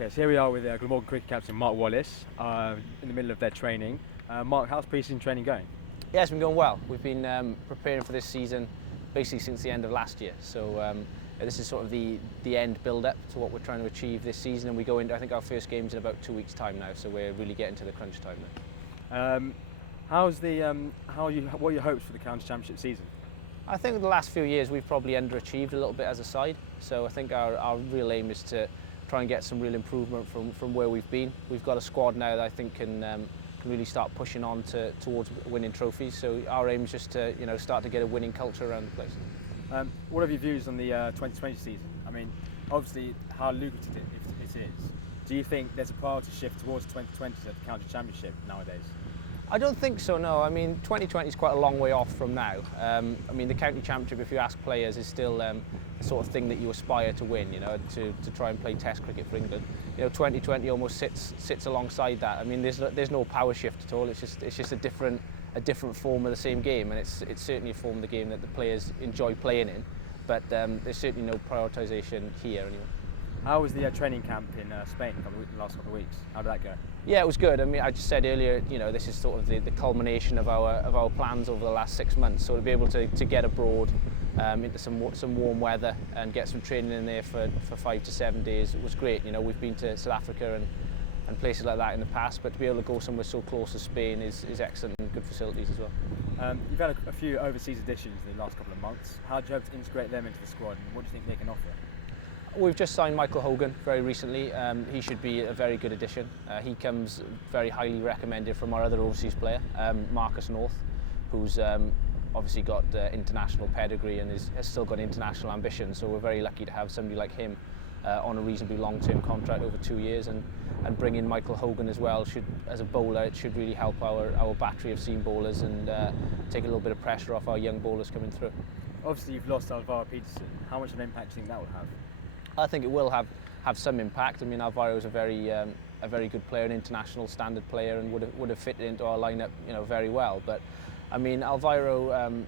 Yes, here we are with Glamorgan cricket captain Mark Wallace in the middle of their training. Mark, how's pre-season training going? Yeah, it's been going well. We've been preparing for this season basically since the end of last year. So this is sort of the end build-up to what we're trying to achieve this season, and we go into, I think, our first game's in about 2 weeks' time now. So we're really getting to the crunch time now. What are your hopes for the county championship season? I think in the last few years we've probably underachieved a little bit as a side. So I think our real aim is to try and get some real improvement from where we've been. We've got a squad now that I think can really start pushing on towards winning trophies. So our aim is just to start to get a winning culture around the place. What have your views on the 2020 season? I mean, obviously how lucrative it is. Do you think there's a priority shift towards 2020 at the county championship nowadays? I don't think so, no. I mean, 2020 is quite a long way off from now. I mean, the county championship, if you ask players, is still the sort of thing that you aspire to win, to try and play Test cricket for England. 2020 almost sits alongside that. I mean, there's no power shift at all. It's just a different form of the same game, and it's certainly a form of the game that the players enjoy playing in. But there's certainly no prioritisation here anyway. How was the training camp in Spain the last couple of weeks? How did that go? Yeah, it was good. I mean, I just said earlier, this is sort of the culmination of our plans over the last 6 months. So to be able to get abroad into some warm weather and get some training in there for 5 to 7 days, it was great. We've been to South Africa and places like that in the past, but to be able to go somewhere so close as Spain is excellent, and good facilities as well. You've had a few overseas additions in the last couple of months. How do you hope to integrate them into the squad, and what do you think they can offer? We've just signed Michael Hogan very recently. He should be a very good addition. He comes very highly recommended from our other overseas player, Marcus North, who's obviously got international pedigree and has still got international ambition. So we're very lucky to have somebody like him on a reasonably long-term contract over 2 years, and bring in Michael Hogan as well. As a bowler, it should really help our battery of seam bowlers and take a little bit of pressure off our young bowlers coming through. Obviously, you've lost Alviro Petersen. How much of an impact do you think that will have? I think it will have some impact. I mean, Alviro is a very good player, an international standard player, and would have fitted into our lineup, very well. But I mean, Alviro,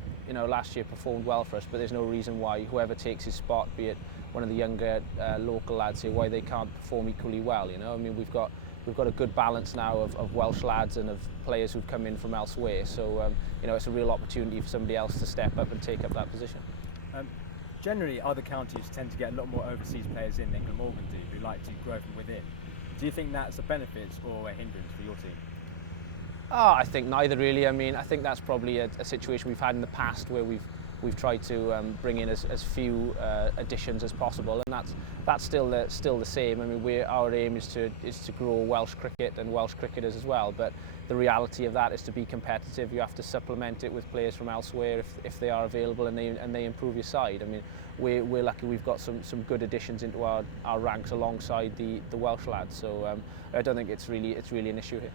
last year performed well for us, but there's no reason why whoever takes his spot, be it one of the younger local lads here, why they can't perform equally well. I mean, we've got a good balance now of Welsh lads and of players who've come in from elsewhere. So it's a real opportunity for somebody else to step up and take up that position. Generally, other counties tend to get a lot more overseas players in than Glamorgan do, who like to grow from within. Do you think that's a benefit or a hindrance for your team? I think neither really. I mean, I think that's probably a situation we've had in the past where we've tried to bring in as few additions as possible, and that's still the same. I mean, our aim is to grow Welsh cricket and Welsh cricketers as well. But the reality of that is to be competitive. You have to supplement it with players from elsewhere if they are available and they improve your side. I mean, we're lucky we've got some good additions into our ranks alongside the Welsh lads. So I don't think it's really an issue here.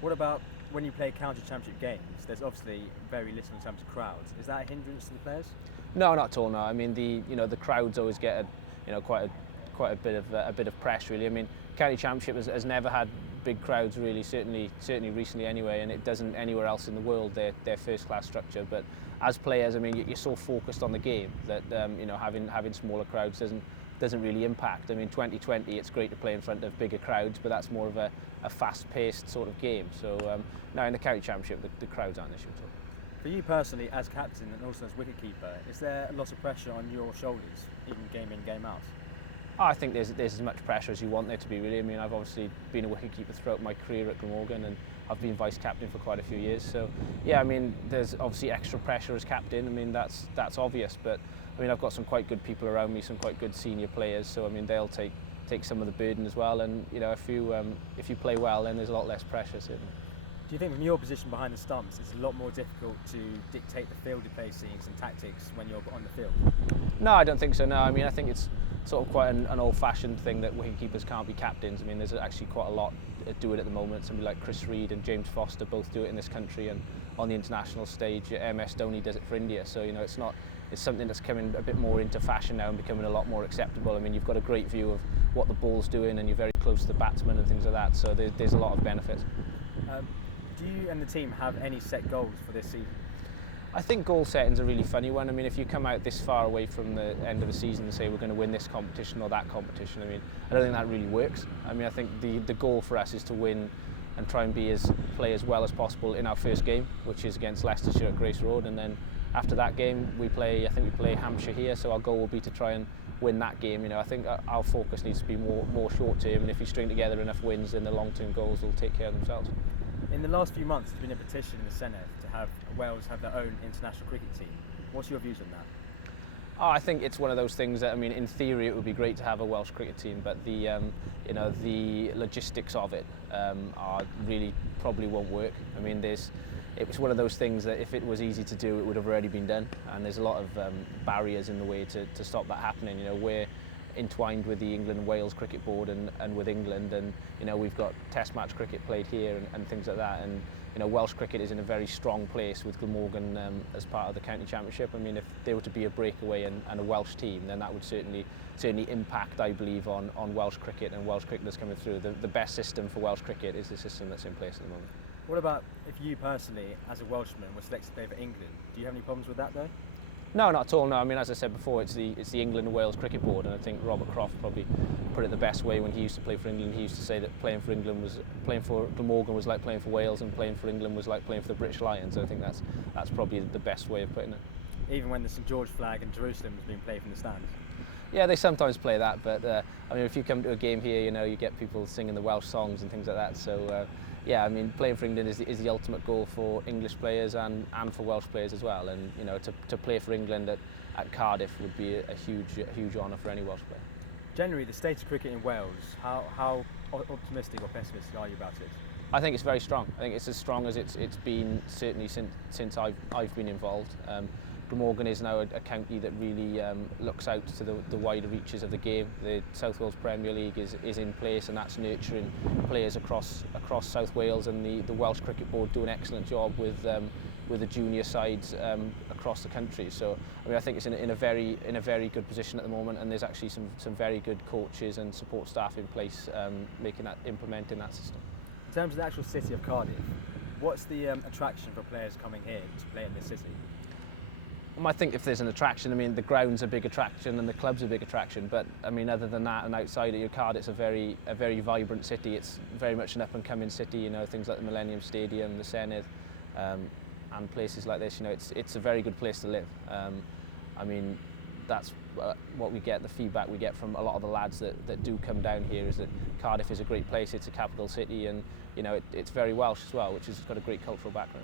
What about when you play county championship games? There's obviously very little in terms of crowds. Is that a hindrance to the players? No, not at all. No, I mean the crowds always get quite a bit of press really. I mean, county championship has never had big crowds really. Certainly recently anyway, and it doesn't anywhere else in the world. Their first class structure, but as players, I mean, you're so focused on the game that having smaller crowds doesn't really impact. I mean, 2020, it's great to play in front of bigger crowds, but that's more of a fast-paced sort of game. So now in the county championship, the crowds aren't an issue at all. For you personally, as captain and also as wicketkeeper, is there a lot of pressure on your shoulders, even game in, game out? I think there's as much pressure as you want there to be, really. I mean, I've obviously been a wicketkeeper throughout my career at Glamorgan, and I've been vice-captain for quite a few years. So, yeah, I mean, there's obviously extra pressure as captain. I mean, that's obvious. But, I mean, I've got some quite good people around me, some quite good senior players. So, I mean, they'll take some of the burden as well. And, if you play well, then there's a lot less pressure, certainly. Do you think from your position behind the stumps, it's a lot more difficult to dictate the fielder placings and tactics when you're on the field? No, I don't think so, no. I mean, I think it's sort of quite an old-fashioned thing that wicketkeepers can't be captains. I mean, there's actually quite a lot that do it at the moment. Somebody like Chris Reed and James Foster both do it in this country, and on the international stage, MS Dhoni does it for India. So, it's something that's coming a bit more into fashion now and becoming a lot more acceptable. I mean, you've got a great view of what the ball's doing, and you're very close to the batsman and things like that. So there's a lot of benefits. Do you and the team have any set goals for this season? I think goal setting's a really funny one. I mean, if you come out this far away from the end of the season and say we're going to win this competition or that competition, I mean, I don't think that really works. I mean, I think the goal for us is to win and try and play as well as possible in our first game, which is against Leicestershire at Grace Road, and then after that game I think we play Hampshire here, so our goal will be to try and win that game. You know, I think our focus needs to be more short term, and if we string together enough wins, then the long term goals will take care of themselves. In the last few months, there's been a petition in the Senedd to have Wales have their own international cricket team. What's your views on that? Oh, I think it's one of those things that, I mean, in theory it would be great to have a Welsh cricket team, but the logistics of it are really probably won't work. I mean, it was one of those things that if it was easy to do, it would have already been done, and there's a lot of barriers in the way to stop that happening. You know, we're entwined with the England and Wales Cricket Board and with England, and you know, we've got Test match cricket played here and things like that, and you know, Welsh cricket is in a very strong place with Glamorgan as part of the county championship. I mean, if there were to be a breakaway and a Welsh team, then that would certainly impact, I believe, on Welsh cricket and Welsh cricketers coming through. The best system for Welsh cricket is the system that's in place at the moment. What about if you personally, as a Welshman, were selected to play for England? Do you have any problems with that though? No, not at all. No, I mean, as I said before, it's the England and Wales Cricket Board, and I think Robert Croft probably put it the best way when he used to play for England. He used to say that playing for Glamorgan was like playing for Wales, and playing for England was like playing for the British Lions. I think that's probably the best way of putting it. Even when the St George flag in Jerusalem is being played from the stands. Yeah, they sometimes play that, but I mean, if you come to a game here, you know, you get people singing the Welsh songs and things like that. So yeah, I mean, playing for England is the ultimate goal for English players and for Welsh players as well. And you know, to play for England at Cardiff would be a huge honour for any Welsh player. Generally, the state of cricket in Wales, how optimistic or pessimistic are you about it? I think it's very strong. I think it's as strong as it's been certainly since I've been involved. Glamorgan is now a county that really looks out to the wider reaches of the game. The South Wales Premier League is in place, and that's nurturing players across South Wales, and the Welsh Cricket Board do an excellent job with the junior sides across the country. So I mean, I think it's in a very good position at the moment, and there's actually some very good coaches and support staff in place implementing that system. In terms of the actual city of Cardiff, what's the attraction for players coming here to play in this city? I think if there's an attraction, I mean, the ground's a big attraction and the club's a big attraction, but I mean, other than that and outside of your Cardiff's a very vibrant city. It's very much an up-and-coming city, you know, things like the Millennium Stadium, the Senedd, and places like this. You know, it's a very good place to live. I mean, that's what we get, the feedback we get from a lot of the lads that do come down here, is that Cardiff is a great place. It's a capital city, and you know, it's very Welsh as well, which has got a great cultural background.